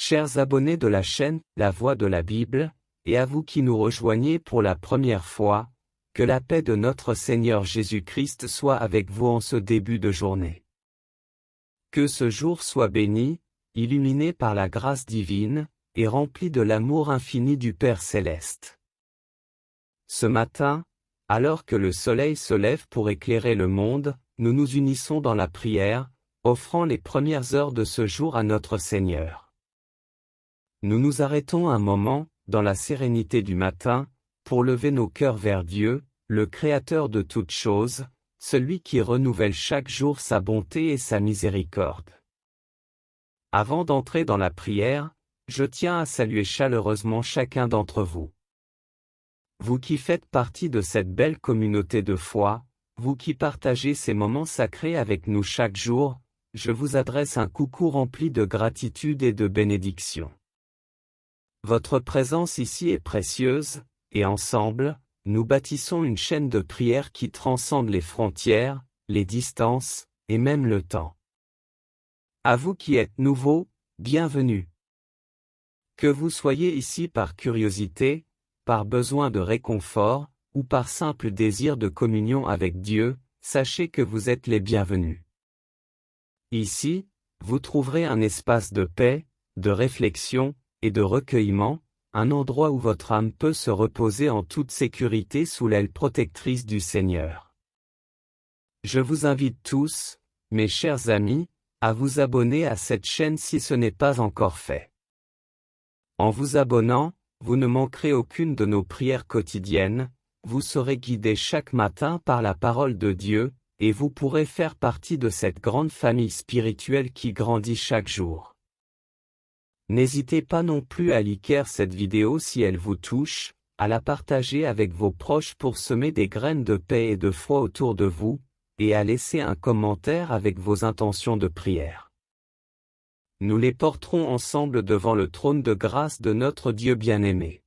Chers abonnés de la chaîne La Voix de la Bible, et à vous qui nous rejoignez pour la première fois, que la paix de notre Seigneur Jésus-Christ soit avec vous en ce début de journée. Que ce jour soit béni, illuminé par la grâce divine, et rempli de l'amour infini du Père céleste. Ce matin, alors que le soleil se lève pour éclairer le monde, nous nous unissons dans la prière, offrant les premières heures de ce jour à notre Seigneur. Nous nous arrêtons un moment, dans la sérénité du matin, pour lever nos cœurs vers Dieu, le Créateur de toutes choses, celui qui renouvelle chaque jour sa bonté et sa miséricorde. Avant d'entrer dans la prière, je tiens à saluer chaleureusement chacun d'entre vous. Vous qui faites partie de cette belle communauté de foi, vous qui partagez ces moments sacrés avec nous chaque jour, je vous adresse un coucou rempli de gratitude et de bénédiction. Votre présence ici est précieuse, et ensemble, nous bâtissons une chaîne de prière qui transcende les frontières, les distances, et même le temps. À vous qui êtes nouveaux, bienvenue. Que vous soyez ici par curiosité, par besoin de réconfort, ou par simple désir de communion avec Dieu, sachez que vous êtes les bienvenus. Ici, vous trouverez un espace de paix, de réflexion, et de recueillement, un endroit où votre âme peut se reposer en toute sécurité sous l'aile protectrice du Seigneur. Je vous invite tous, mes chers amis, à vous abonner à cette chaîne si ce n'est pas encore fait. En vous abonnant, vous ne manquerez aucune de nos prières quotidiennes, vous serez guidés chaque matin par la parole de Dieu, et vous pourrez faire partie de cette grande famille spirituelle qui grandit chaque jour. N'hésitez pas non plus à liker cette vidéo si elle vous touche, à la partager avec vos proches pour semer des graines de paix et de foi autour de vous, et à laisser un commentaire avec vos intentions de prière. Nous les porterons ensemble devant le trône de grâce de notre Dieu bien-aimé.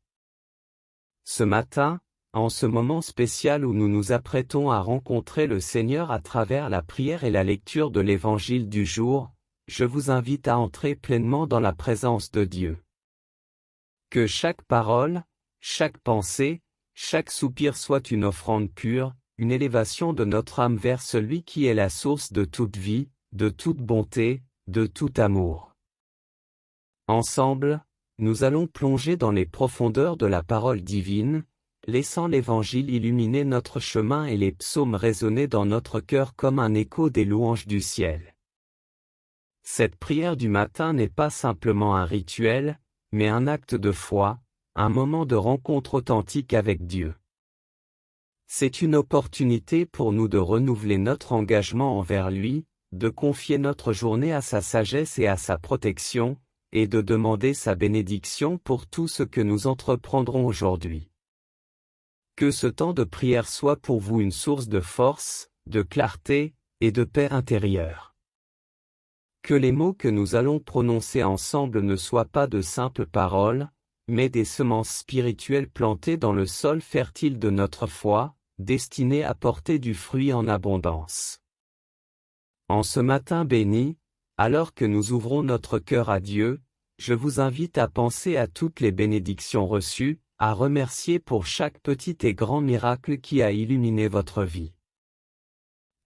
Ce matin, en ce moment spécial où nous nous apprêtons à rencontrer le Seigneur à travers la prière et la lecture de l'Évangile du jour, je vous invite à entrer pleinement dans la présence de Dieu. Que chaque parole, chaque pensée, chaque soupir soit une offrande pure, une élévation de notre âme vers celui qui est la source de toute vie, de toute bonté, de tout amour. Ensemble, nous allons plonger dans les profondeurs de la parole divine, laissant l'Évangile illuminer notre chemin et les psaumes résonner dans notre cœur comme un écho des louanges du ciel. Cette prière du matin n'est pas simplement un rituel, mais un acte de foi, un moment de rencontre authentique avec Dieu. C'est une opportunité pour nous de renouveler notre engagement envers lui, de confier notre journée à sa sagesse et à sa protection, et de demander sa bénédiction pour tout ce que nous entreprendrons aujourd'hui. Que ce temps de prière soit pour vous une source de force, de clarté, et de paix intérieure. Que les mots que nous allons prononcer ensemble ne soient pas de simples paroles, mais des semences spirituelles plantées dans le sol fertile de notre foi, destinées à porter du fruit en abondance. En ce matin béni, alors que nous ouvrons notre cœur à Dieu, je vous invite à penser à toutes les bénédictions reçues, à remercier pour chaque petit et grand miracle qui a illuminé votre vie.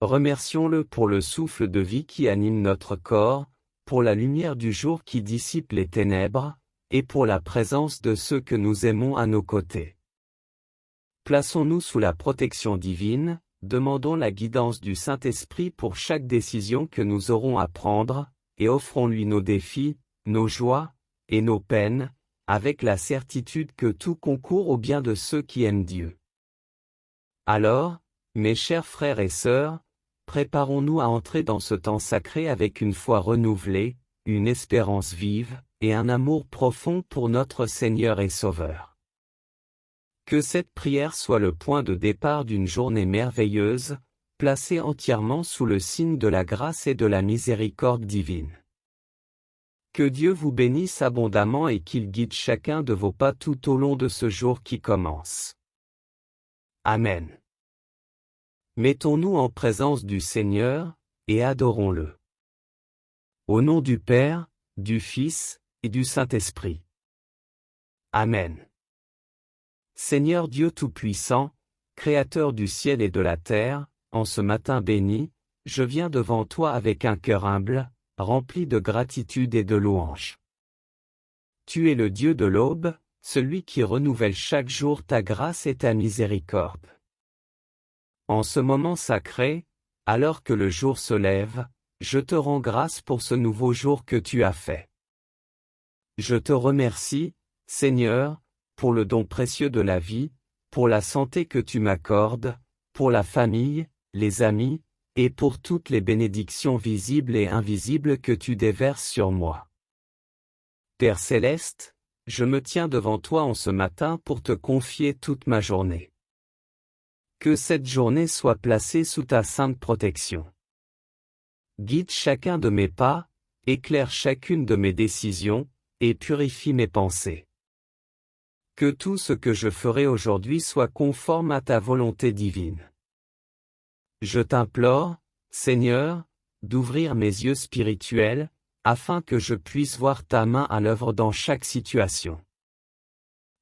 Remercions-le pour le souffle de vie qui anime notre corps, pour la lumière du jour qui dissipe les ténèbres, et pour la présence de ceux que nous aimons à nos côtés. Plaçons-nous sous la protection divine, demandons la guidance du Saint-Esprit pour chaque décision que nous aurons à prendre, et offrons-lui nos défis, nos joies, et nos peines, avec la certitude que tout concourt au bien de ceux qui aiment Dieu. Alors, mes chers frères et sœurs, préparons-nous à entrer dans ce temps sacré avec une foi renouvelée, une espérance vive, et un amour profond pour notre Seigneur et Sauveur. Que cette prière soit le point de départ d'une journée merveilleuse, placée entièrement sous le signe de la grâce et de la miséricorde divine. Que Dieu vous bénisse abondamment et qu'il guide chacun de vos pas tout au long de ce jour qui commence. Amen. Mettons-nous en présence du Seigneur, et adorons-le. Au nom du Père, du Fils, et du Saint-Esprit. Amen. Seigneur Dieu Tout-Puissant, Créateur du ciel et de la terre, en ce matin béni, je viens devant toi avec un cœur humble, rempli de gratitude et de louange. Tu es le Dieu de l'aube, celui qui renouvelle chaque jour ta grâce et ta miséricorde. En ce moment sacré, alors que le jour se lève, je te rends grâce pour ce nouveau jour que tu as fait. Je te remercie, Seigneur, pour le don précieux de la vie, pour la santé que tu m'accordes, pour la famille, les amis, et pour toutes les bénédictions visibles et invisibles que tu déverses sur moi. Père céleste, je me tiens devant toi en ce matin pour te confier toute ma journée. Que cette journée soit placée sous ta sainte protection. Guide chacun de mes pas, éclaire chacune de mes décisions, et purifie mes pensées. Que tout ce que je ferai aujourd'hui soit conforme à ta volonté divine. Je t'implore, Seigneur, d'ouvrir mes yeux spirituels, afin que je puisse voir ta main à l'œuvre dans chaque situation.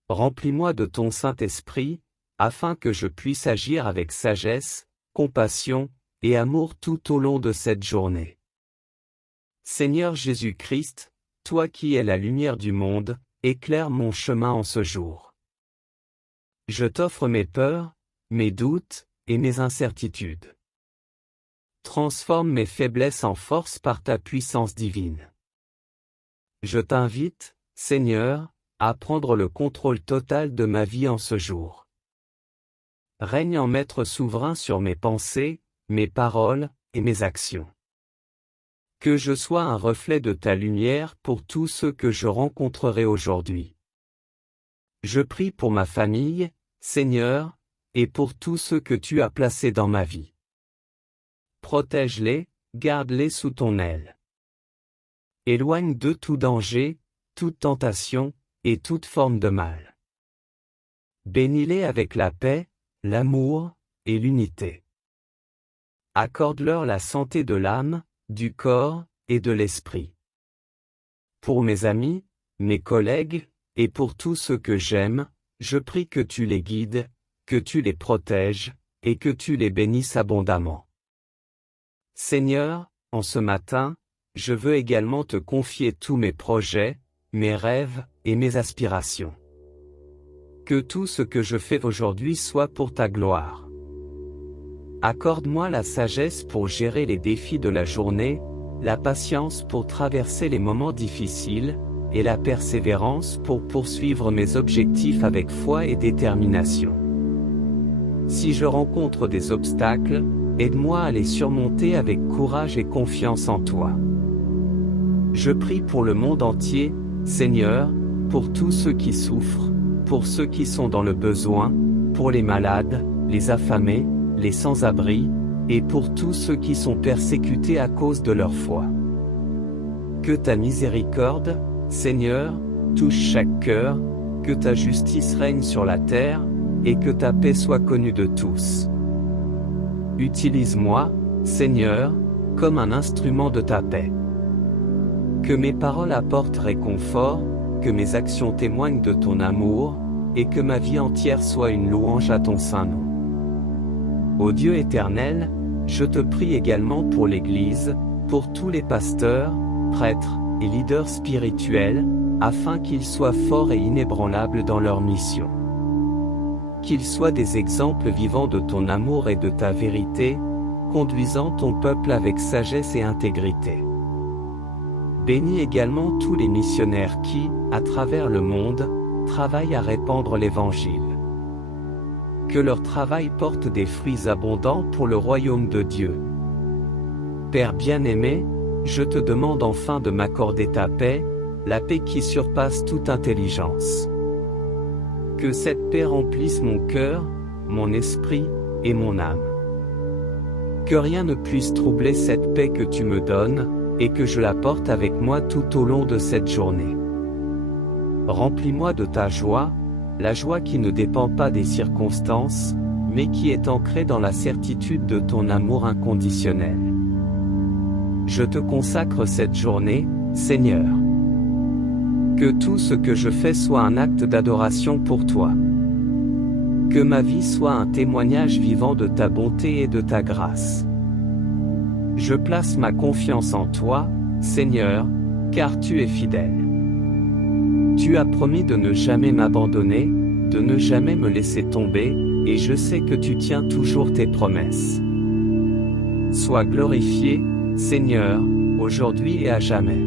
Remplis-moi de ton Saint-Esprit, afin que je puisse agir avec sagesse, compassion, et amour tout au long de cette journée. Seigneur Jésus-Christ, toi qui es la lumière du monde, éclaire mon chemin en ce jour. Je t'offre mes peurs, mes doutes, et mes incertitudes. Transforme mes faiblesses en force par ta puissance divine. Je t'invite, Seigneur, à prendre le contrôle total de ma vie en ce jour. Règne en maître souverain sur mes pensées, mes paroles, et mes actions. Que je sois un reflet de ta lumière pour tous ceux que je rencontrerai aujourd'hui. Je prie pour ma famille, Seigneur, et pour tous ceux que tu as placés dans ma vie. Protège-les, garde-les sous ton aile. Éloigne d'eux tout danger, toute tentation, et toute forme de mal. Bénis-les avec la paix, l'amour, et l'unité. Accorde-leur la santé de l'âme, du corps, et de l'esprit. Pour mes amis, mes collègues, et pour tous ceux que j'aime, je prie que tu les guides, que tu les protèges, et que tu les bénisses abondamment. Seigneur, en ce matin, je veux également te confier tous mes projets, mes rêves, et mes aspirations. Que tout ce que je fais aujourd'hui soit pour ta gloire. Accorde-moi la sagesse pour gérer les défis de la journée, la patience pour traverser les moments difficiles, et la persévérance pour poursuivre mes objectifs avec foi et détermination. Si je rencontre des obstacles, aide-moi à les surmonter avec courage et confiance en toi. Je prie pour le monde entier, Seigneur, pour tous ceux qui souffrent, pour ceux qui sont dans le besoin, pour les malades, les affamés, les sans-abri, et pour tous ceux qui sont persécutés à cause de leur foi. Que ta miséricorde, Seigneur, touche chaque cœur, que ta justice règne sur la terre, et que ta paix soit connue de tous. Utilise-moi, Seigneur, comme un instrument de ta paix. Que mes paroles apportent réconfort, que mes actions témoignent de ton amour, et que ma vie entière soit une louange à ton saint nom. Ô Dieu éternel, je te prie également pour l'Église, pour tous les pasteurs, prêtres, et leaders spirituels, afin qu'ils soient forts et inébranlables dans leur mission. Qu'ils soient des exemples vivants de ton amour et de ta vérité, conduisant ton peuple avec sagesse et intégrité. Bénis également tous les missionnaires qui, à travers le monde, travaillent à répandre l'Évangile. Que leur travail porte des fruits abondants pour le royaume de Dieu. Père bien-aimé, je te demande enfin de m'accorder ta paix, la paix qui surpasse toute intelligence. Que cette paix remplisse mon cœur, mon esprit, et mon âme. Que rien ne puisse troubler cette paix que tu me donnes, et que je la porte avec moi tout au long de cette journée. Remplis-moi de ta joie, la joie qui ne dépend pas des circonstances, mais qui est ancrée dans la certitude de ton amour inconditionnel. Je te consacre cette journée, Seigneur. Que tout ce que je fais soit un acte d'adoration pour toi. Que ma vie soit un témoignage vivant de ta bonté et de ta grâce. Je place ma confiance en toi, Seigneur, car tu es fidèle. Tu as promis de ne jamais m'abandonner, de ne jamais me laisser tomber, et je sais que tu tiens toujours tes promesses. Sois glorifié, Seigneur, aujourd'hui et à jamais.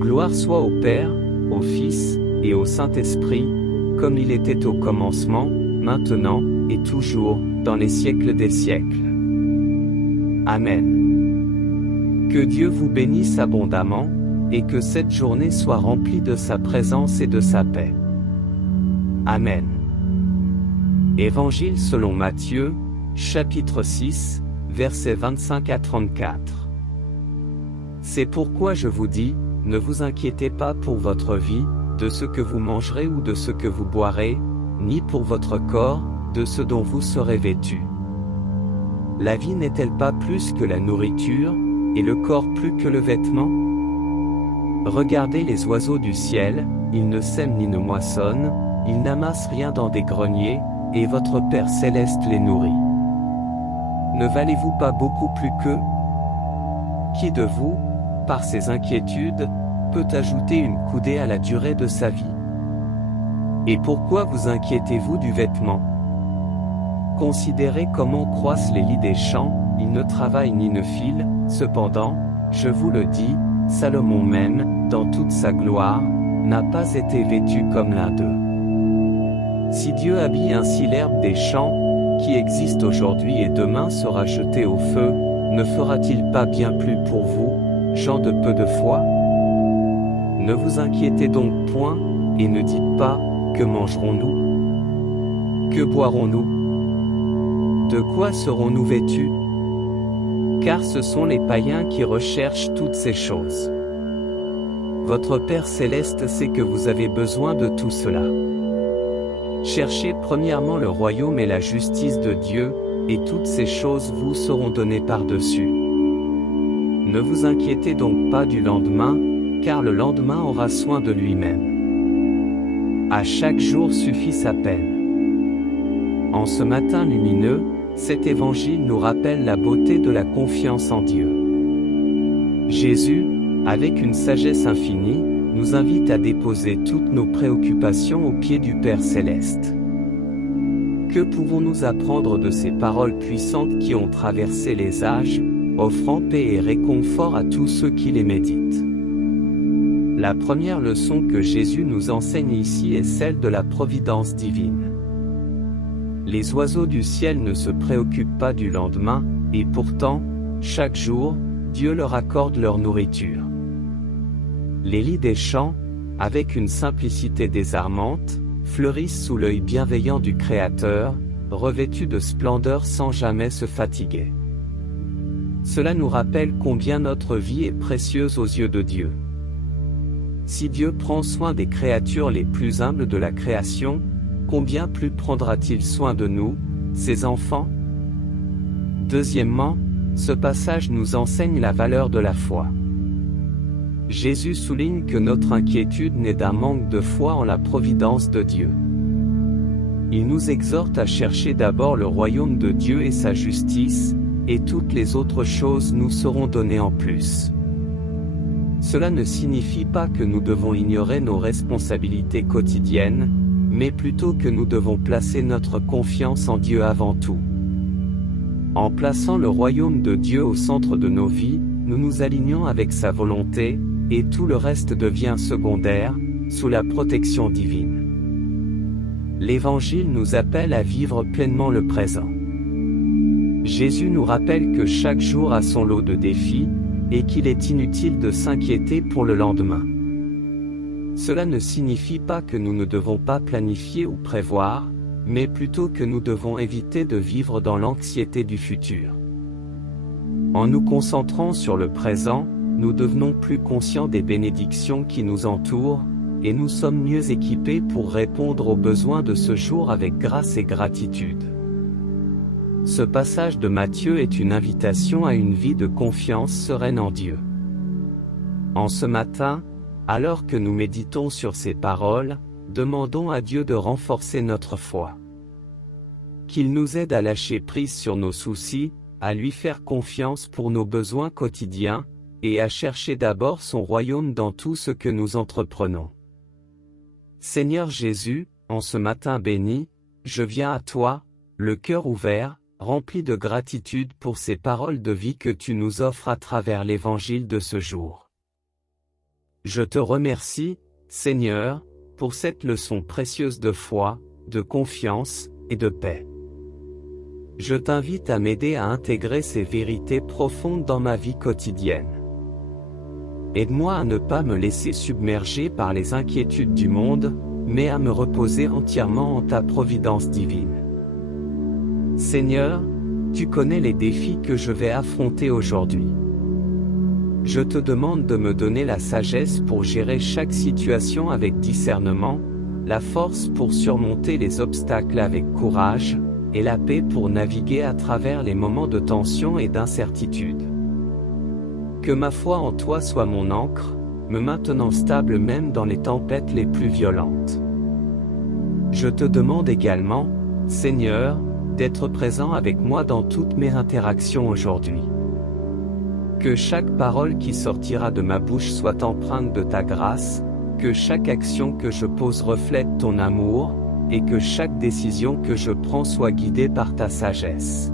Gloire soit au Père, au Fils, et au Saint-Esprit, comme il était au commencement, maintenant, et toujours, dans les siècles des siècles. Amen. Que Dieu vous bénisse abondamment, et que cette journée soit remplie de sa présence et de sa paix. Amen. Évangile selon Matthieu, chapitre 6, versets 25 à 34. C'est pourquoi je vous dis, ne vous inquiétez pas pour votre vie, de ce que vous mangerez ou de ce que vous boirez, ni pour votre corps, de ce dont vous serez vêtus. La vie n'est-elle pas plus que la nourriture, et le corps plus que le vêtement? Regardez les oiseaux du ciel, ils ne sèment ni ne moissonnent, ils n'amassent rien dans des greniers, et votre Père céleste les nourrit. Ne valez-vous pas beaucoup plus qu'eux? Qui de vous, par ses inquiétudes, peut ajouter une coudée à la durée de sa vie? Et pourquoi vous inquiétez-vous du vêtement? Considérez comment croissent les lys des champs, ils ne travaillent ni ne filent, cependant, je vous le dis, Salomon même, dans toute sa gloire, n'a pas été vêtu comme l'un d'eux. Si Dieu habille ainsi l'herbe des champs, qui existe aujourd'hui et demain sera jetée au feu, ne fera-t-il pas bien plus pour vous, gens de peu de foi? Ne vous inquiétez donc point, et ne dites pas, que mangerons-nous? Que boirons-nous? De quoi serons-nous vêtus? Car ce sont les païens qui recherchent toutes ces choses. Votre Père céleste sait que vous avez besoin de tout cela. Cherchez premièrement le royaume et la justice de Dieu, et toutes ces choses vous seront données par-dessus. Ne vous inquiétez donc pas du lendemain, car le lendemain aura soin de lui-même. À chaque jour suffit sa peine. En ce matin lumineux, cet évangile nous rappelle la beauté de la confiance en Dieu. Jésus, avec une sagesse infinie, nous invite à déposer toutes nos préoccupations aux pieds du Père céleste. Que pouvons-nous apprendre de ces paroles puissantes qui ont traversé les âges, offrant paix et réconfort à tous ceux qui les méditent? La première leçon que Jésus nous enseigne ici est celle de la providence divine. Les oiseaux du ciel ne se préoccupent pas du lendemain, et pourtant, chaque jour, Dieu leur accorde leur nourriture. Les lys des champs, avec une simplicité désarmante, fleurissent sous l'œil bienveillant du Créateur, revêtus de splendeur sans jamais se fatiguer. Cela nous rappelle combien notre vie est précieuse aux yeux de Dieu. Si Dieu prend soin des créatures les plus humbles de la création, combien plus prendra-t-il soin de nous, ses enfants? Deuxièmement, ce passage nous enseigne la valeur de la foi. Jésus souligne que notre inquiétude naît d'un manque de foi en la providence de Dieu. Il nous exhorte à chercher d'abord le royaume de Dieu et sa justice, et toutes les autres choses nous seront données en plus. Cela ne signifie pas que nous devons ignorer nos responsabilités quotidiennes, mais plutôt que nous devons placer notre confiance en Dieu avant tout. En plaçant le royaume de Dieu au centre de nos vies, nous nous alignons avec sa volonté, et tout le reste devient secondaire, sous la protection divine. L'Évangile nous appelle à vivre pleinement le présent. Jésus nous rappelle que chaque jour a son lot de défis, et qu'il est inutile de s'inquiéter pour le lendemain. Cela ne signifie pas que nous ne devons pas planifier ou prévoir, mais plutôt que nous devons éviter de vivre dans l'anxiété du futur. En nous concentrant sur le présent, nous devenons plus conscients des bénédictions qui nous entourent, et nous sommes mieux équipés pour répondre aux besoins de ce jour avec grâce et gratitude. Ce passage de Matthieu est une invitation à une vie de confiance sereine en Dieu. En ce matin, Alors que nous méditons sur ces paroles, demandons à Dieu de renforcer notre foi. Qu'il nous aide à lâcher prise sur nos soucis, à lui faire confiance pour nos besoins quotidiens, et à chercher d'abord son royaume dans tout ce que nous entreprenons. Seigneur Jésus, en ce matin béni, je viens à toi, le cœur ouvert, rempli de gratitude pour ces paroles de vie que tu nous offres à travers l'évangile de ce jour. Je te remercie, Seigneur, pour cette leçon précieuse de foi, de confiance et de paix. Je t'invite à m'aider à intégrer ces vérités profondes dans ma vie quotidienne. Aide-moi à ne pas me laisser submerger par les inquiétudes du monde, mais à me reposer entièrement en ta providence divine. Seigneur, tu connais les défis que je vais affronter aujourd'hui. Je te demande de me donner la sagesse pour gérer chaque situation avec discernement, la force pour surmonter les obstacles avec courage, et la paix pour naviguer à travers les moments de tension et d'incertitude. Que ma foi en toi soit mon ancre, me maintenant stable même dans les tempêtes les plus violentes. Je te demande également, Seigneur, d'être présent avec moi dans toutes mes interactions aujourd'hui. Que chaque parole qui sortira de ma bouche soit empreinte de ta grâce, que chaque action que je pose reflète ton amour, et que chaque décision que je prends soit guidée par ta sagesse.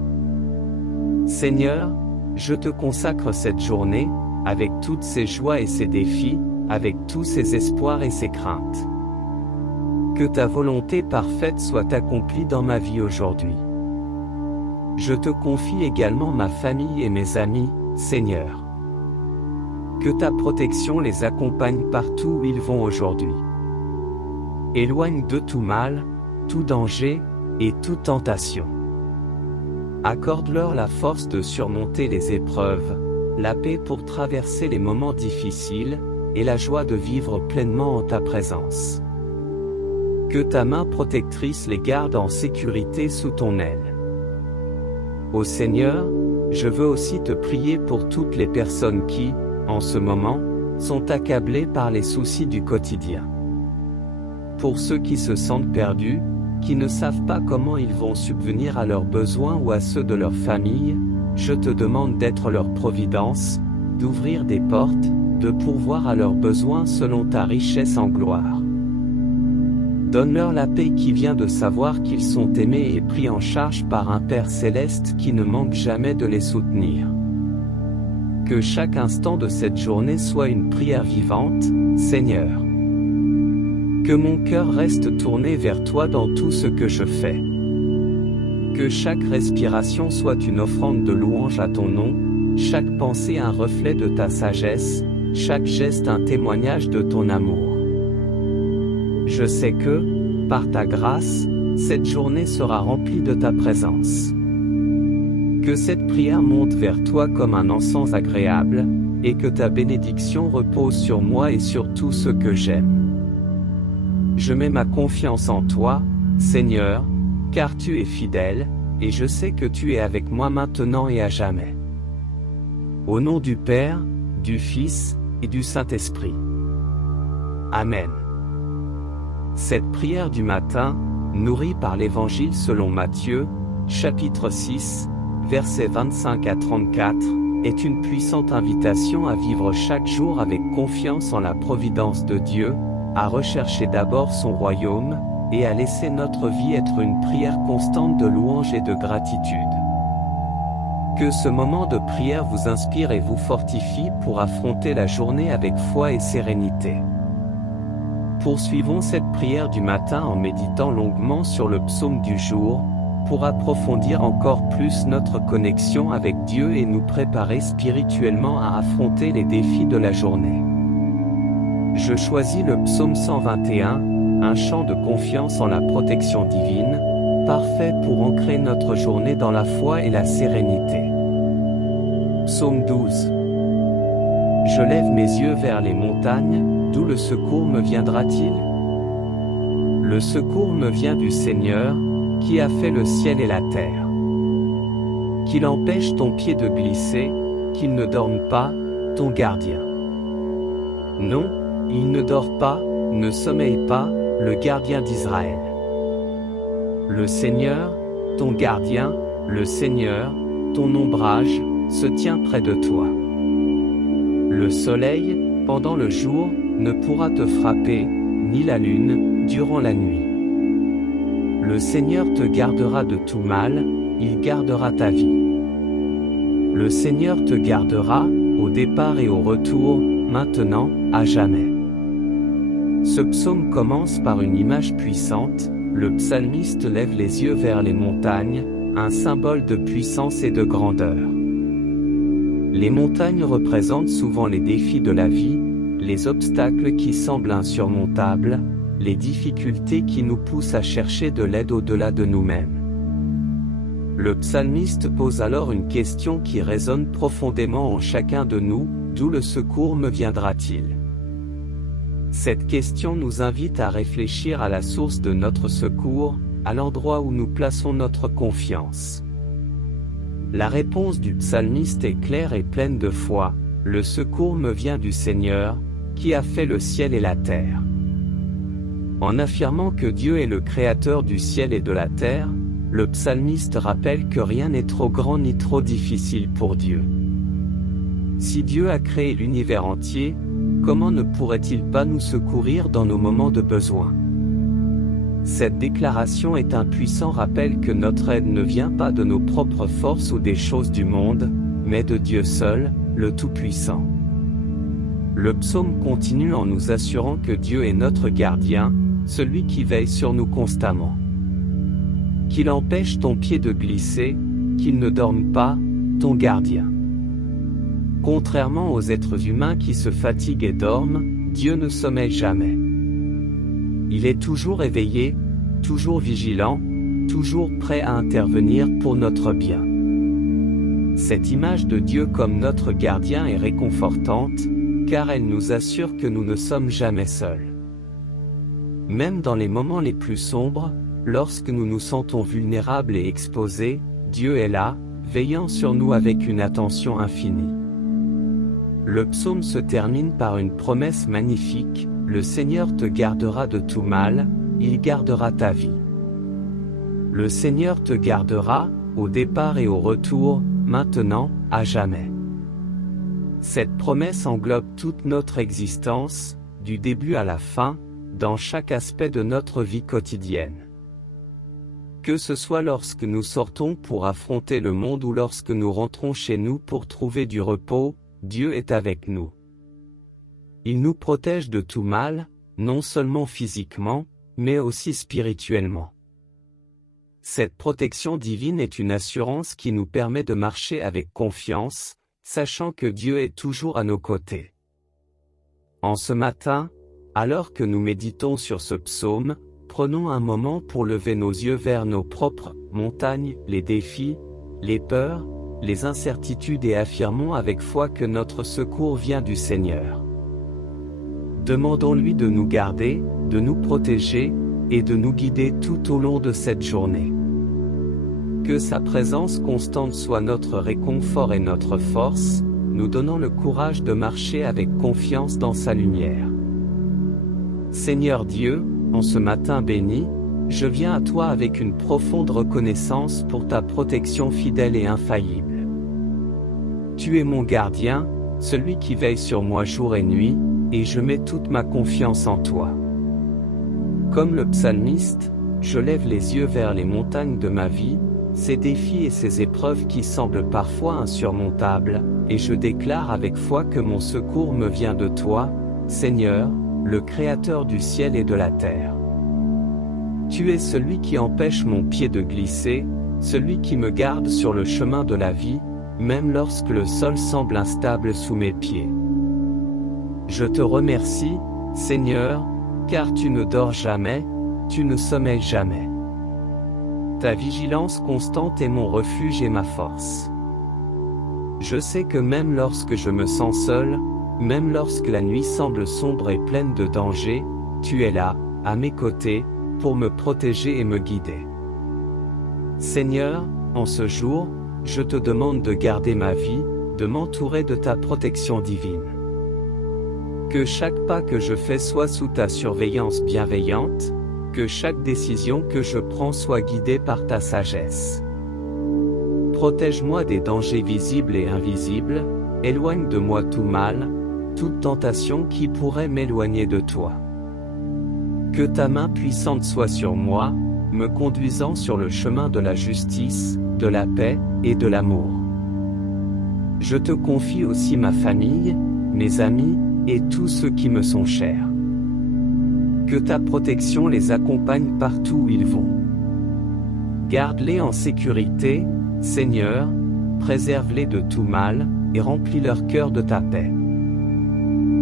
Seigneur, je te consacre cette journée, avec toutes ses joies et ses défis, avec tous ses espoirs et ses craintes. Que ta volonté parfaite soit accomplie dans ma vie aujourd'hui. Je te confie également ma famille et mes amis, Seigneur. Que ta protection les accompagne partout où ils vont aujourd'hui. Éloigne de tout mal, tout danger, et toute tentation. Accorde-leur la force de surmonter les épreuves, la paix pour traverser les moments difficiles, et la joie de vivre pleinement en ta présence. Que ta main protectrice les garde en sécurité sous ton aile. Ô Seigneur, je veux aussi te prier pour toutes les personnes qui, en ce moment, sont accablées par les soucis du quotidien. Pour ceux qui se sentent perdus, qui ne savent pas comment ils vont subvenir à leurs besoins ou à ceux de leur famille, je te demande d'être leur providence, d'ouvrir des portes, de pourvoir à leurs besoins selon ta richesse en gloire. Donne-leur la paix qui vient de savoir qu'ils sont aimés et pris en charge par un Père céleste qui ne manque jamais de les soutenir. Que chaque instant de cette journée soit une prière vivante, Seigneur. Que mon cœur reste tourné vers toi dans tout ce que je fais. Que chaque respiration soit une offrande de louange à ton nom, chaque pensée un reflet de ta sagesse, chaque geste un témoignage de ton amour. Je sais que, par ta grâce, cette journée sera remplie de ta présence. Que cette prière monte vers toi comme un encens agréable, et que ta bénédiction repose sur moi et sur tout ce que j'aime. Je mets ma confiance en toi, Seigneur, car tu es fidèle, et je sais que tu es avec moi maintenant et à jamais. Au nom du Père, du Fils, et du Saint-Esprit. Amen. Cette prière du matin, nourrie par l'Évangile selon Matthieu, chapitre 6, versets 25 à 34, est une puissante invitation à vivre chaque jour avec confiance en la providence de Dieu, à rechercher d'abord son royaume, et à laisser notre vie être une prière constante de louange et de gratitude. Que ce moment de prière vous inspire et vous fortifie pour affronter la journée avec foi et sérénité. Poursuivons cette prière du matin en méditant longuement sur le psaume du jour, pour approfondir encore plus notre connexion avec Dieu et nous préparer spirituellement à affronter les défis de la journée. Je choisis le psaume 121, un chant de confiance en la protection divine, parfait pour ancrer notre journée dans la foi et la sérénité. Psaume 12. Je lève mes yeux vers les montagnes, d'où le secours me viendra-t-il? Le secours me vient du Seigneur, qui a fait le ciel et la terre. Qu'il empêche ton pied de glisser, qu'il ne dorme pas, ton gardien. Non, Il ne dort pas, ne sommeille pas, le gardien d'Israël. Le Seigneur, ton gardien, le Seigneur, ton ombrage, se tient près de toi. Le soleil, pendant le jour, ne pourra te frapper, ni la lune, durant la nuit. Le Seigneur te gardera de tout mal, il gardera ta vie. Le Seigneur te gardera, au départ et au retour, maintenant, à jamais. Ce psaume commence par une image puissante, le psalmiste lève les yeux vers les montagnes, un symbole de puissance et de grandeur. Les montagnes représentent souvent les défis de la vie, les obstacles qui semblent insurmontables, les difficultés qui nous poussent à chercher de l'aide au-delà de nous-mêmes. Le psalmiste pose alors une question qui résonne profondément en chacun de nous, d'où le secours me viendra-t-il? Cette question nous invite à réfléchir à la source de notre secours, à l'endroit où nous plaçons notre confiance. La réponse du psalmiste est claire et pleine de foi, le secours me vient du Seigneur, qui a fait le ciel et la terre. En affirmant que Dieu est le créateur du ciel et de la terre, le psalmiste rappelle que rien n'est trop grand ni trop difficile pour Dieu. Si Dieu a créé l'univers entier, comment ne pourrait-il pas nous secourir dans nos moments de besoin? Cette déclaration est un puissant rappel que notre aide ne vient pas de nos propres forces ou des choses du monde, mais de Dieu seul, le Tout-Puissant. Le psaume continue en nous assurant que Dieu est notre gardien, celui qui veille sur nous constamment. Qu'il empêche ton pied de glisser, qu'il ne dorme pas, ton gardien. Contrairement aux êtres humains qui se fatiguent et dorment, Dieu ne sommeille jamais. Il est toujours éveillé, toujours vigilant, toujours prêt à intervenir pour notre bien. Cette image de Dieu comme notre gardien est réconfortante, car elle nous assure que nous ne sommes jamais seuls. Même dans les moments les plus sombres, lorsque nous nous sentons vulnérables et exposés, Dieu est là, veillant sur nous avec une attention infinie. Le psaume se termine par une promesse magnifique, le Seigneur te gardera de tout mal, il gardera ta vie. Le Seigneur te gardera, au départ et au retour, maintenant, à jamais. Cette promesse englobe toute notre existence, du début à la fin, dans chaque aspect de notre vie quotidienne. Que ce soit lorsque nous sortons pour affronter le monde ou lorsque nous rentrons chez nous pour trouver du repos, Dieu est avec nous. Il nous protège de tout mal, non seulement physiquement, mais aussi spirituellement. Cette protection divine est une assurance qui nous permet de marcher avec confiance, sachant que Dieu est toujours à nos côtés. En ce matin, alors que nous méditons sur ce psaume, prenons un moment pour lever nos yeux vers nos propres montagnes, les défis, les peurs, les incertitudes et affirmons avec foi que notre secours vient du Seigneur. Demandons-lui de nous garder, de nous protéger, et de nous guider tout au long de cette journée. Que sa présence constante soit notre réconfort et notre force, nous donnant le courage de marcher avec confiance dans sa lumière. Seigneur Dieu, en ce matin béni, je viens à toi avec une profonde reconnaissance pour ta protection fidèle et infaillible. Tu es mon gardien, celui qui veille sur moi jour et nuit, et je mets toute ma confiance en toi. Comme le psalmiste, je lève les yeux vers les montagnes de ma vie, ces défis et ces épreuves qui semblent parfois insurmontables, et je déclare avec foi que mon secours me vient de toi, Seigneur, le Créateur du ciel et de la terre. Tu es celui qui empêche mon pied de glisser, celui qui me garde sur le chemin de la vie, même lorsque le sol semble instable sous mes pieds. Je te remercie, Seigneur, car tu ne dors jamais, tu ne sommeilles jamais. Ta vigilance constante est mon refuge et ma force. Je sais que même lorsque je me sens seul, même lorsque la nuit semble sombre et pleine de dangers, tu es là, à mes côtés, pour me protéger et me guider. Seigneur, en ce jour, je te demande de garder ma vie, de m'entourer de ta protection divine. Que chaque pas que je fais soit sous ta surveillance bienveillante, que chaque décision que je prends soit guidée par ta sagesse. Protège-moi des dangers visibles et invisibles, éloigne de moi tout mal, toute tentation qui pourrait m'éloigner de toi. Que ta main puissante soit sur moi, me conduisant sur le chemin de la justice, de la paix et de l'amour. Je te confie aussi ma famille, mes amis, et tous ceux qui me sont chers. Que ta protection les accompagne partout où ils vont. Garde-les en sécurité, Seigneur, préserve-les de tout mal, et remplis leur cœur de ta paix.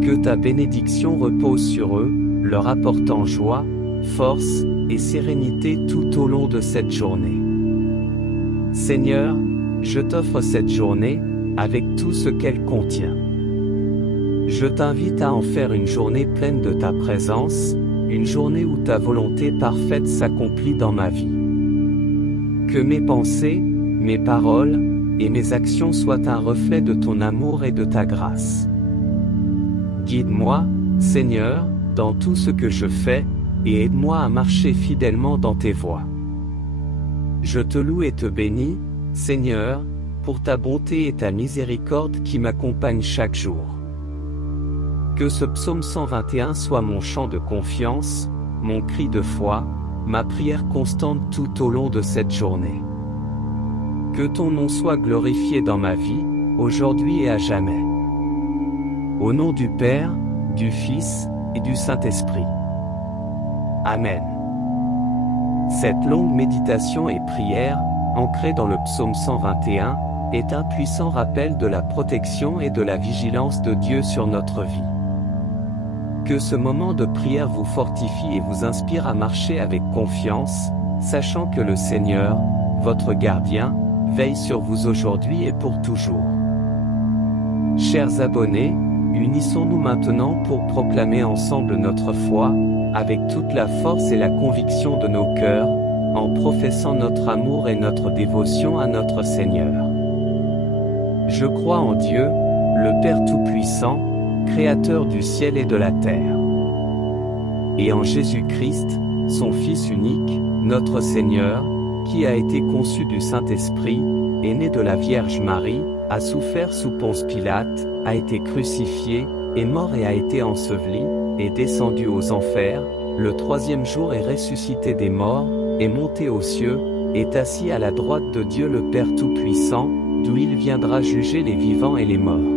Que ta bénédiction repose sur eux, leur apportant joie, force et sérénité tout au long de cette journée. Seigneur, je t'offre cette journée, avec tout ce qu'elle contient. Je t'invite à en faire une journée pleine de ta présence, une journée où ta volonté parfaite s'accomplit dans ma vie. Que mes pensées, mes paroles et mes actions soient un reflet de ton amour et de ta grâce. Guide-moi, Seigneur, dans tout ce que je fais, et aide-moi à marcher fidèlement dans tes voies. Je te loue et te bénis, Seigneur, pour ta bonté et ta miséricorde qui m'accompagnent chaque jour. Que ce psaume 121 soit mon chant de confiance, mon cri de foi, ma prière constante tout au long de cette journée. Que ton nom soit glorifié dans ma vie, aujourd'hui et à jamais. Au nom du Père, du Fils et du Saint-Esprit. Amen. Cette longue méditation et prière, ancrée dans le psaume 121, est un puissant rappel de la protection et de la vigilance de Dieu sur notre vie. Que ce moment de prière vous fortifie et vous inspire à marcher avec confiance, sachant que le Seigneur, votre gardien, veille sur vous aujourd'hui et pour toujours. Chers abonnés, unissons-nous maintenant pour proclamer ensemble notre foi, avec toute la force et la conviction de nos cœurs, en professant notre amour et notre dévotion à notre Seigneur. Je crois en Dieu, le Père Tout-Puissant, Créateur du ciel et de la terre. Et en Jésus-Christ, son Fils unique, notre Seigneur, qui a été conçu du Saint-Esprit, est né de la Vierge Marie, a souffert sous Ponce Pilate, a été crucifié, est mort et a été enseveli, est descendu aux enfers, le troisième jour est ressuscité des morts, est monté aux cieux, est assis à la droite de Dieu le Père Tout-Puissant, d'où il viendra juger les vivants et les morts.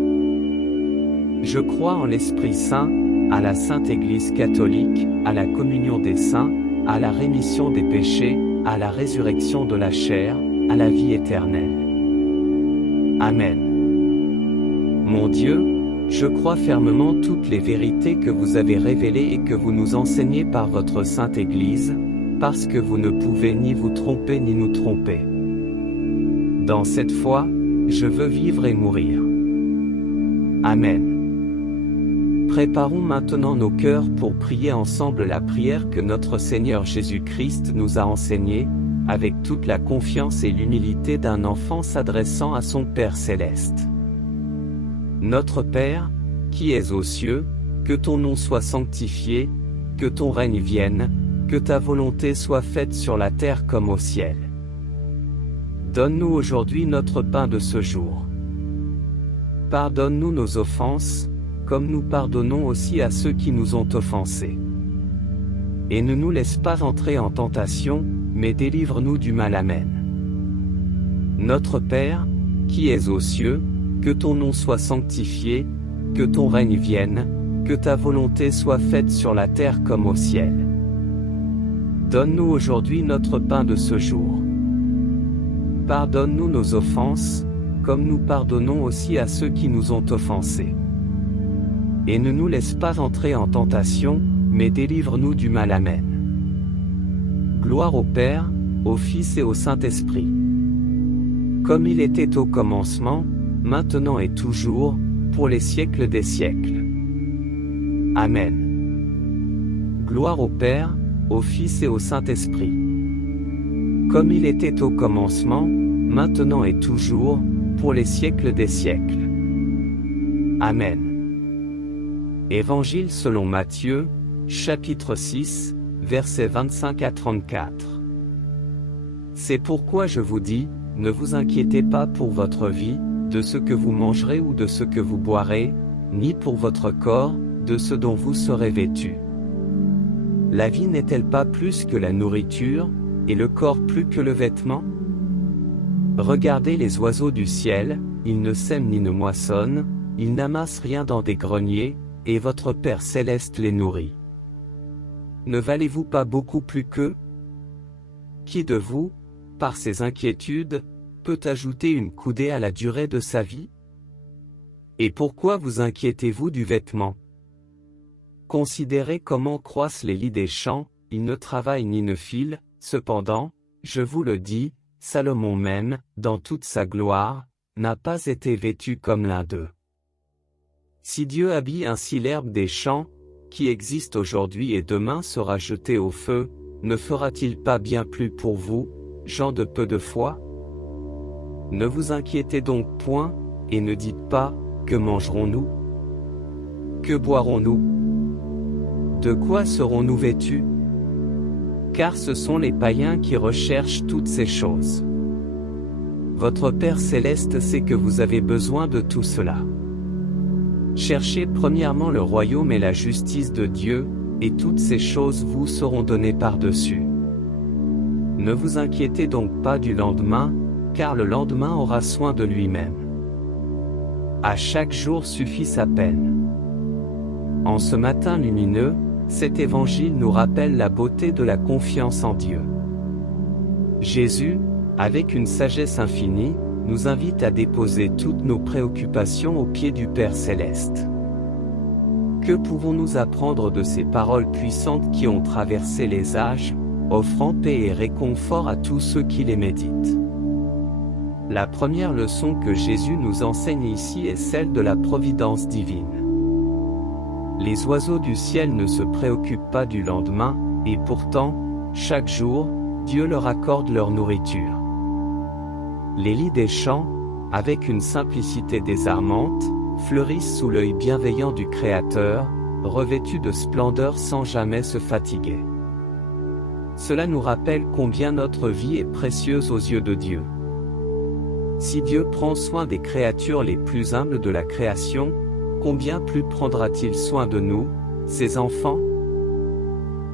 Je crois en l'Esprit Saint, à la Sainte Église catholique, à la communion des saints, à la rémission des péchés, à la résurrection de la chair, à la vie éternelle. Amen. Mon Dieu, je crois fermement toutes les vérités que vous avez révélées et que vous nous enseignez par votre Sainte Église, parce que vous ne pouvez ni vous tromper ni nous tromper. Dans cette foi, je veux vivre et mourir. Amen. Préparons maintenant nos cœurs pour prier ensemble la prière que notre Seigneur Jésus-Christ nous a enseignée, avec toute la confiance et l'humilité d'un enfant s'adressant à son Père céleste. Notre Père, qui es aux cieux, que ton nom soit sanctifié, que ton règne vienne, que ta volonté soit faite sur la terre comme au ciel. Donne-nous aujourd'hui notre pain de ce jour. Pardonne-nous nos offenses, comme nous pardonnons aussi à ceux qui nous ont offensés. Et ne nous laisse pas entrer en tentation, mais délivre-nous du mal. Amen. Notre Père, qui es aux cieux, que ton nom soit sanctifié, que ton règne vienne, que ta volonté soit faite sur la terre comme au ciel. Donne-nous aujourd'hui notre pain de ce jour. Pardonne-nous nos offenses, comme nous pardonnons aussi à ceux qui nous ont offensés. Et ne nous laisse pas entrer en tentation, mais délivre-nous du mal. Amen. Gloire au Père, au Fils et au Saint-Esprit. Comme il était au commencement, maintenant et toujours, pour les siècles des siècles. Amen. Gloire au Père, au Fils et au Saint-Esprit. Comme il était au commencement, maintenant et toujours, pour les siècles des siècles. Amen. Évangile selon Matthieu, chapitre 6, versets 25 à 34. C'est pourquoi je vous dis, ne vous inquiétez pas pour votre vie, de ce que vous mangerez ou de ce que vous boirez, ni pour votre corps, de ce dont vous serez vêtus. La vie n'est-elle pas plus que la nourriture, et le corps plus que le vêtement? Regardez les oiseaux du ciel, ils ne sèment ni ne moissonnent, ils n'amassent rien dans des greniers, et votre Père céleste les nourrit. Ne valez-vous pas beaucoup plus qu'eux? Qui de vous, par ses inquiétudes, peut ajouter une coudée à la durée de sa vie? Et pourquoi vous inquiétez-vous du vêtement? Considérez comment croissent les lys des champs, ils ne travaillent ni ne filent, cependant, je vous le dis, Salomon même, dans toute sa gloire, n'a pas été vêtu comme l'un d'eux. Si Dieu habille ainsi l'herbe des champs, qui existe aujourd'hui et demain sera jetée au feu, ne fera-t-il pas bien plus pour vous, gens de peu de foi? Ne vous inquiétez donc point, et ne dites pas, que mangerons-nous? Que boirons-nous? De quoi serons-nous vêtus? Car ce sont les païens qui recherchent toutes ces choses. Votre Père céleste sait que vous avez besoin de tout cela. Cherchez premièrement le royaume et la justice de Dieu, et toutes ces choses vous seront données par-dessus. Ne vous inquiétez donc pas du lendemain, car le lendemain aura soin de lui-même. À chaque jour suffit sa peine. En ce matin lumineux, cet évangile nous rappelle la beauté de la confiance en Dieu. Jésus, avec une sagesse infinie, nous invite à déposer toutes nos préoccupations aux pieds du Père céleste. Que pouvons-nous apprendre de ces paroles puissantes qui ont traversé les âges, offrant paix et réconfort à tous ceux qui les méditent? La première leçon que Jésus nous enseigne ici est celle de la providence divine. Les oiseaux du ciel ne se préoccupent pas du lendemain, et pourtant, chaque jour, Dieu leur accorde leur nourriture. Les lys des champs, avec une simplicité désarmante, fleurissent sous l'œil bienveillant du Créateur, revêtus de splendeur sans jamais se fatiguer. Cela nous rappelle combien notre vie est précieuse aux yeux de Dieu. Si Dieu prend soin des créatures les plus humbles de la création, combien plus prendra-t-il soin de nous, ses enfants?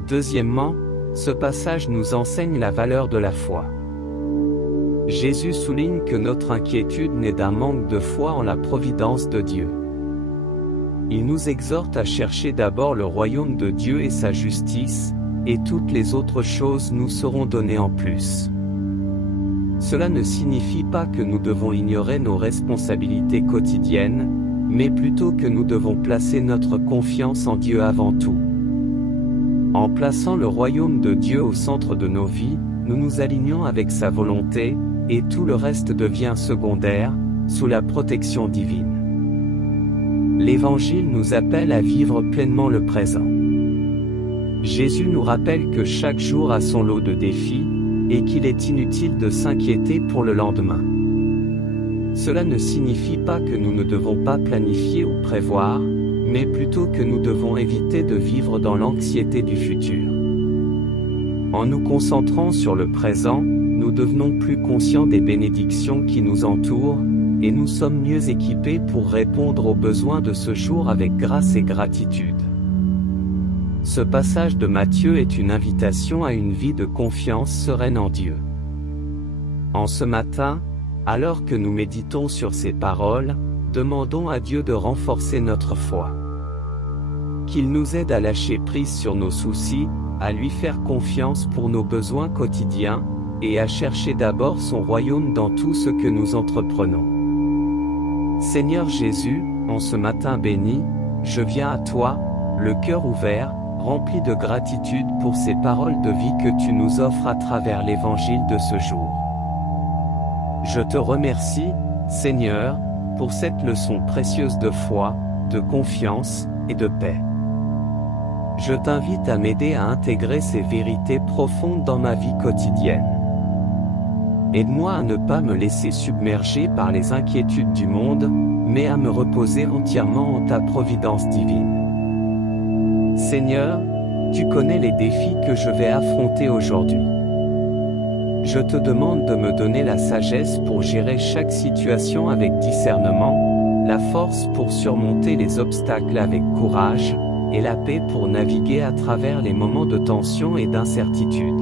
Deuxièmement, ce passage nous enseigne la valeur de la foi. Jésus souligne que notre inquiétude naît d'un manque de foi en la providence de Dieu. Il nous exhorte à chercher d'abord le royaume de Dieu et sa justice, et toutes les autres choses nous seront données en plus. Cela ne signifie pas que nous devons ignorer nos responsabilités quotidiennes, mais plutôt que nous devons placer notre confiance en Dieu avant tout. En plaçant le royaume de Dieu au centre de nos vies, nous nous alignons avec sa volonté, et tout le reste devient secondaire, sous la protection divine. L'Évangile nous appelle à vivre pleinement le présent. Jésus nous rappelle que chaque jour a son lot de défis, et qu'il est inutile de s'inquiéter pour le lendemain. Cela ne signifie pas que nous ne devons pas planifier ou prévoir, mais plutôt que nous devons éviter de vivre dans l'anxiété du futur. En nous concentrant sur le présent, nous devenons plus conscients des bénédictions qui nous entourent, et nous sommes mieux équipés pour répondre aux besoins de ce jour avec grâce et gratitude. Ce passage de Matthieu est une invitation à une vie de confiance sereine en Dieu. En ce matin, alors que nous méditons sur ces paroles, demandons à Dieu de renforcer notre foi. Qu'il nous aide à lâcher prise sur nos soucis, à lui faire confiance pour nos besoins quotidiens, et à chercher d'abord son royaume dans tout ce que nous entreprenons. Seigneur Jésus, en ce matin béni, je viens à toi, le cœur ouvert, rempli de gratitude pour ces paroles de vie que tu nous offres à travers l'évangile de ce jour. Je te remercie, Seigneur, pour cette leçon précieuse de foi, de confiance et de paix. Je t'invite à m'aider à intégrer ces vérités profondes dans ma vie quotidienne. Aide-moi à ne pas me laisser submerger par les inquiétudes du monde, mais à me reposer entièrement en ta providence divine. Seigneur, tu connais les défis que je vais affronter aujourd'hui. Je te demande de me donner la sagesse pour gérer chaque situation avec discernement, la force pour surmonter les obstacles avec courage, et la paix pour naviguer à travers les moments de tension et d'incertitude.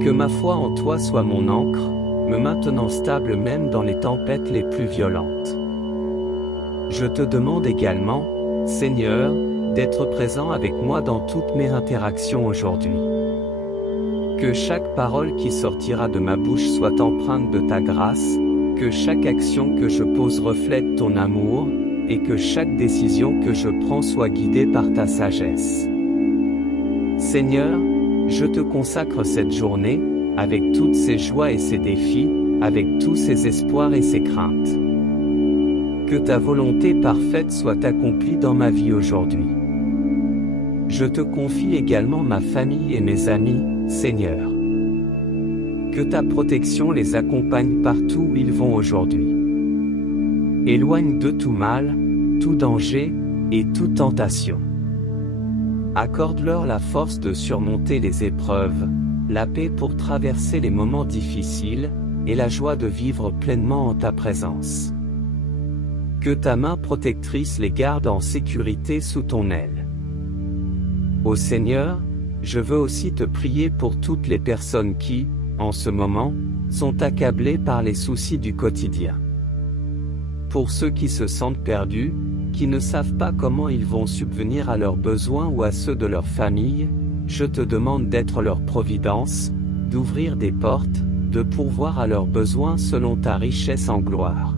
Que ma foi en toi soit mon ancre, me maintenant stable même dans les tempêtes les plus violentes. Je te demande également, Seigneur, d'être présent avec moi dans toutes mes interactions aujourd'hui. Que chaque parole qui sortira de ma bouche soit empreinte de ta grâce, que chaque action que je pose reflète ton amour, et que chaque décision que je prends soit guidée par ta sagesse. Seigneur, je te consacre cette journée, avec toutes ses joies et ses défis, avec tous ses espoirs et ses craintes. Que ta volonté parfaite soit accomplie dans ma vie aujourd'hui. Je te confie également ma famille et mes amis, Seigneur. Que ta protection les accompagne partout où ils vont aujourd'hui. Éloigne de tout mal, tout danger, et toute tentation. Accorde-leur la force de surmonter les épreuves, la paix pour traverser les moments difficiles, et la joie de vivre pleinement en ta présence. Que ta main protectrice les garde en sécurité sous ton aile. Ô Seigneur, je veux aussi te prier pour toutes les personnes qui, en ce moment, sont accablées par les soucis du quotidien. Pour ceux qui se sentent perdus, qui ne savent pas comment ils vont subvenir à leurs besoins ou à ceux de leur famille, je te demande d'être leur providence, d'ouvrir des portes, de pourvoir à leurs besoins selon ta richesse en gloire.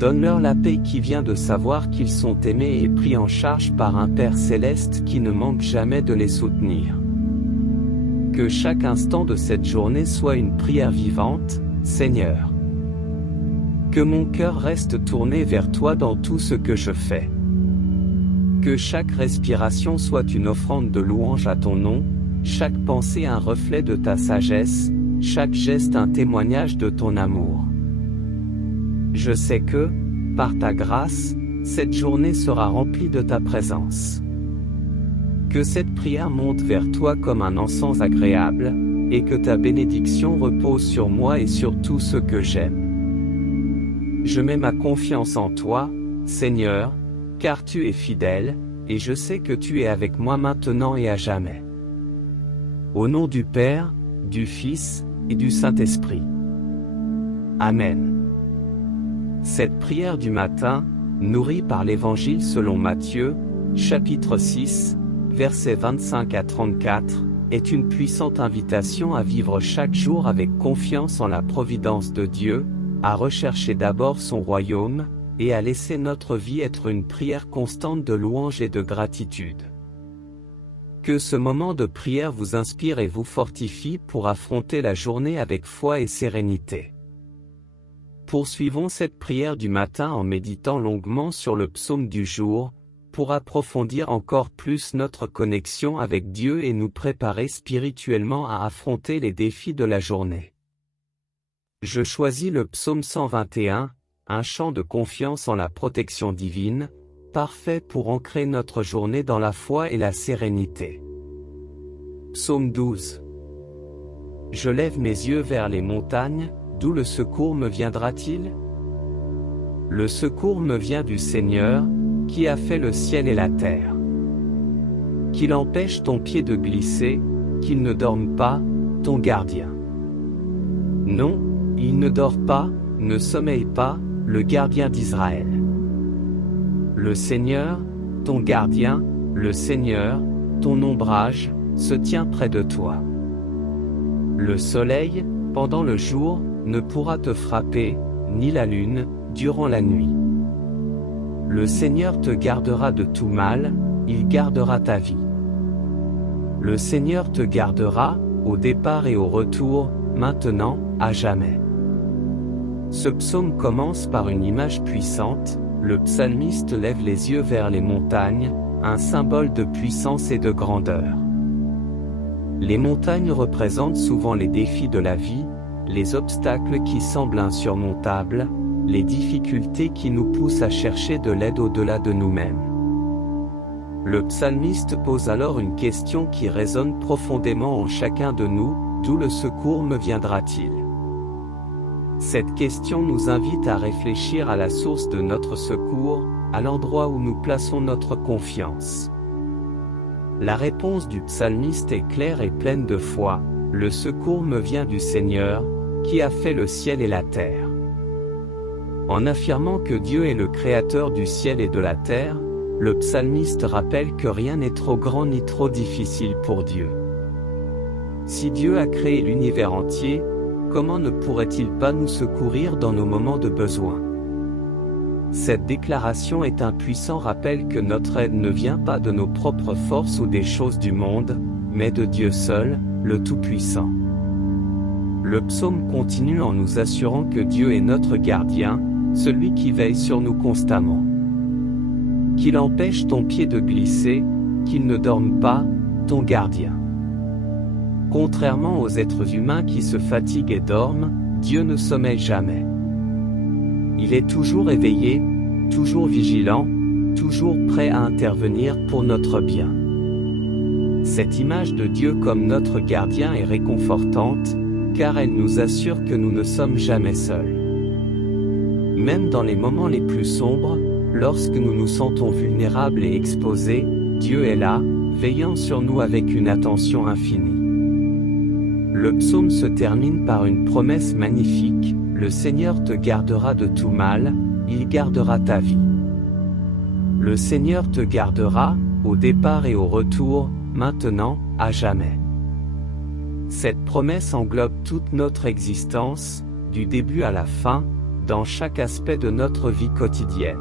Donne-leur la paix qui vient de savoir qu'ils sont aimés et pris en charge par un Père céleste qui ne manque jamais de les soutenir. Que chaque instant de cette journée soit une prière vivante, Seigneur. Que mon cœur reste tourné vers toi dans tout ce que je fais. Que chaque respiration soit une offrande de louange à ton nom, chaque pensée un reflet de ta sagesse, chaque geste un témoignage de ton amour. Je sais que, par ta grâce, cette journée sera remplie de ta présence. Que cette prière monte vers toi comme un encens agréable, et que ta bénédiction repose sur moi et sur tout ce que j'aime. Je mets ma confiance en toi, Seigneur, car tu es fidèle, et je sais que tu es avec moi maintenant et à jamais. Au nom du Père, du Fils, et du Saint-Esprit. Amen. Cette prière du matin, nourrie par l'Évangile selon Matthieu, chapitre 6, versets 25 à 34, est une puissante invitation à vivre chaque jour avec confiance en la providence de Dieu, à rechercher d'abord son royaume, et à laisser notre vie être une prière constante de louange et de gratitude. Que ce moment de prière vous inspire et vous fortifie pour affronter la journée avec foi et sérénité. Poursuivons cette prière du matin en méditant longuement sur le psaume du jour, pour approfondir encore plus notre connexion avec Dieu et nous préparer spirituellement à affronter les défis de la journée. Je choisis le psaume 121, un chant de confiance en la protection divine, parfait pour ancrer notre journée dans la foi et la sérénité. Psaume 12. Je lève mes yeux vers les montagnes, d'où le secours me viendra-t-il? Le secours me vient du Seigneur, qui a fait le ciel et la terre. Qu'il empêche ton pied de glisser, qu'il ne dorme pas, ton gardien. Non, il ne dort pas, ne sommeille pas, le gardien d'Israël. Le Seigneur, ton gardien, le Seigneur, ton ombrage, se tient près de toi. Le soleil, pendant le jour, ne pourra te frapper, ni la lune, durant la nuit. Le Seigneur te gardera de tout mal, il gardera ta vie. Le Seigneur te gardera, au départ et au retour, maintenant, à jamais. Ce psaume commence par une image puissante, le psalmiste lève les yeux vers les montagnes, un symbole de puissance et de grandeur. Les montagnes représentent souvent les défis de la vie, les obstacles qui semblent insurmontables, les difficultés qui nous poussent à chercher de l'aide au-delà de nous-mêmes. Le psalmiste pose alors une question qui résonne profondément en chacun de nous: d'où le secours me viendra-t-il? Cette question nous invite à réfléchir à la source de notre secours, à l'endroit où nous plaçons notre confiance. La réponse du psalmiste est claire et pleine de foi: le secours me vient du Seigneur, qui a fait le ciel et la terre. En affirmant que Dieu est le créateur du ciel et de la terre, le psalmiste rappelle que rien n'est trop grand ni trop difficile pour Dieu. Si Dieu a créé l'univers entier, comment ne pourrait-il pas nous secourir dans nos moments de besoin? Cette déclaration est un puissant rappel que notre aide ne vient pas de nos propres forces ou des choses du monde, mais de Dieu seul, le Tout-Puissant. Le psaume continue en nous assurant que Dieu est notre gardien, celui qui veille sur nous constamment. Qu'il empêche ton pied de glisser, qu'il ne dorme pas, ton gardien. Contrairement aux êtres humains qui se fatiguent et dorment, Dieu ne sommeille jamais. Il est toujours éveillé, toujours vigilant, toujours prêt à intervenir pour notre bien. Cette image de Dieu comme notre gardien est réconfortante, car elle nous assure que nous ne sommes jamais seuls. Même dans les moments les plus sombres, lorsque nous nous sentons vulnérables et exposés, Dieu est là, veillant sur nous avec une attention infinie. Le psaume se termine par une promesse magnifique: le Seigneur te gardera de tout mal, il gardera ta vie. Le Seigneur te gardera, au départ et au retour, maintenant, à jamais. Cette promesse englobe toute notre existence, du début à la fin, dans chaque aspect de notre vie quotidienne.